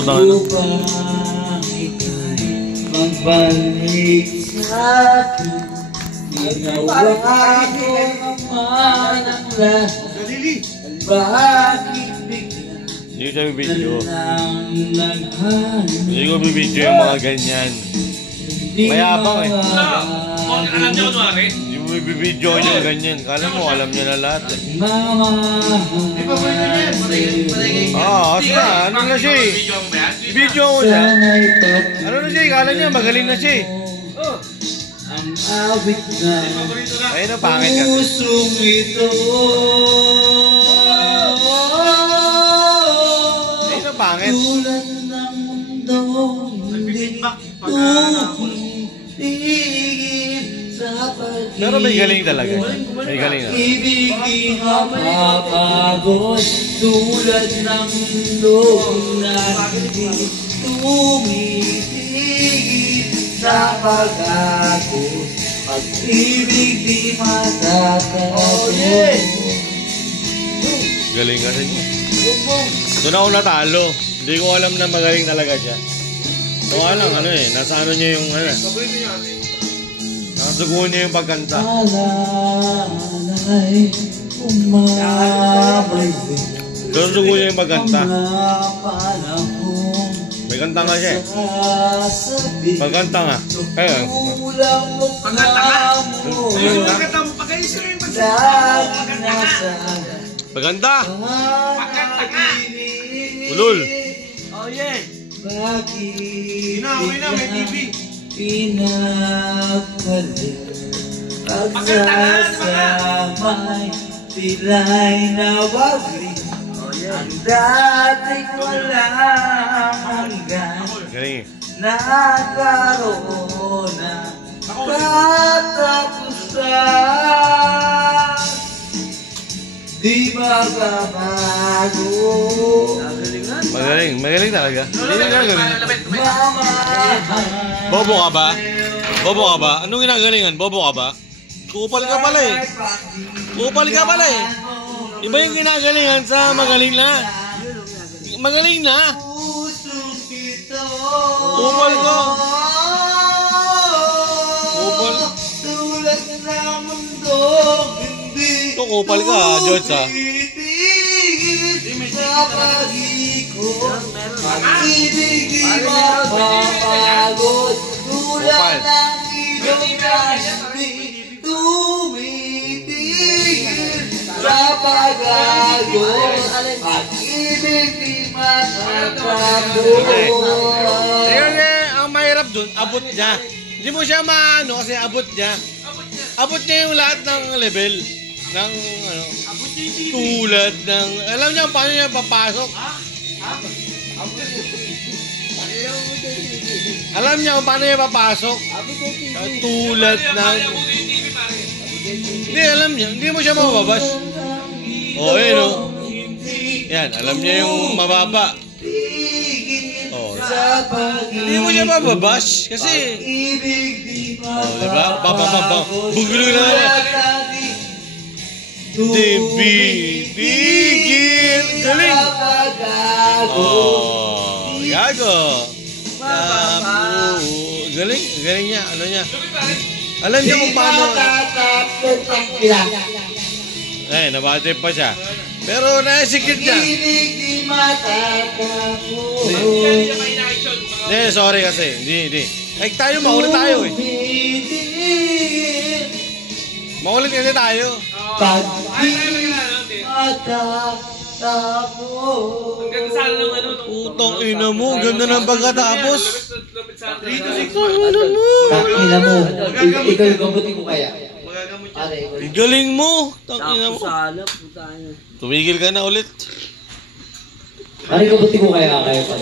Upang ika'y magbalik sa'kin, ginawa ko naman ang lahat. Bakit bigla Hindi ko siya bibidyo. naghanap? Hindi ko bibidyo yung mga ganyan. Mayabang eh. Alam niyo kunwari? Hindi mo bibidyo yung ganyan. Kala mo, alam niya na lahat. Di ba pwede niya? Asa? Ano na siya eh? Bibidyo ko siya. Ano na siya eh? Kala niya, magaling na siya eh. Ang awit na Ayun na, pangit ka. pusong ito. Ayun na, pangit. Tulad ng mundo, hindi tumitigil sa pag-ibig. Pero may galing talaga. May galing na. Ibig di mapapagod, tulad ng mundo na hindi tumitigil sa pag-agos. Pag-ibig di matatapos. Galing kasi niya. Doon ako natalo. Hindi ko alam na magaling talaga siya. So lang, ano eh, nasa ano niya yung ano. Nakasuguan niya yung pagkanta. Alalay, umabay. Nakasuguan niya yung pagkanta. May kanta nga siya eh. Pagkanta nga. Kaya. Pagkanta ka? Pagkanta mo pa kayo sir. Pagkanta! Pagkanta ka! Ulul! Oh yeah! Bakit May TV! pinagpalit pagsasamay sila'y nawagli ang dating walang hanggan Galing eh. nagkaroon na katapusan di magbabago. Magaling. Magaling talaga. Hindi na gagawin. Mama, Bobo ka ba? Bobo ka ba? Anong ginagalingan? Bobo ka ba? Kupal ka pala eh. Kupal ka pala eh. Iba yung ginagalingan sa magaling na. Magaling na. Kupal ka. Kupal. tulad ng mundo, hindi Ito kupal ka, George ha. sa pag-ikot, pag-ibig di mapapagod, tulad ng ilog na hindi tumitigil sa pag-agos, pag-ibig di matatapos. Ayun eh, ang mahirap dun, abot niya. Hindi mo siya maano kasi abot niya. Abot niya yung lahat ng level. Ng ano, tulad ng, alam niya paano niya papasok. Alam niya kung paano niya papasok. Tulad ng, hindi alam niya, hindi mo siya mababas. O ayun o. Yan, alam niya yung mababa. Oh, hindi mo siya mababas kasi diba? Buglo na Bigil galing. Oh, gago. Galing, galing niya. Ano niya? Alam niya kung paano. Eh, nabate pa siya. Pero naisikit niya. Hindi, sorry kasi. Hindi. Like tayo, makulit tayo eh. Makulit kasi tayo. Utang ina mo, ganda ng pagkatapos. Ina mo, ikaw yung gamutin ko kaya. Galing mo. Tangina mo. Tumigil ka na ulit. Ano yung gamutin ko kaya kayo pa?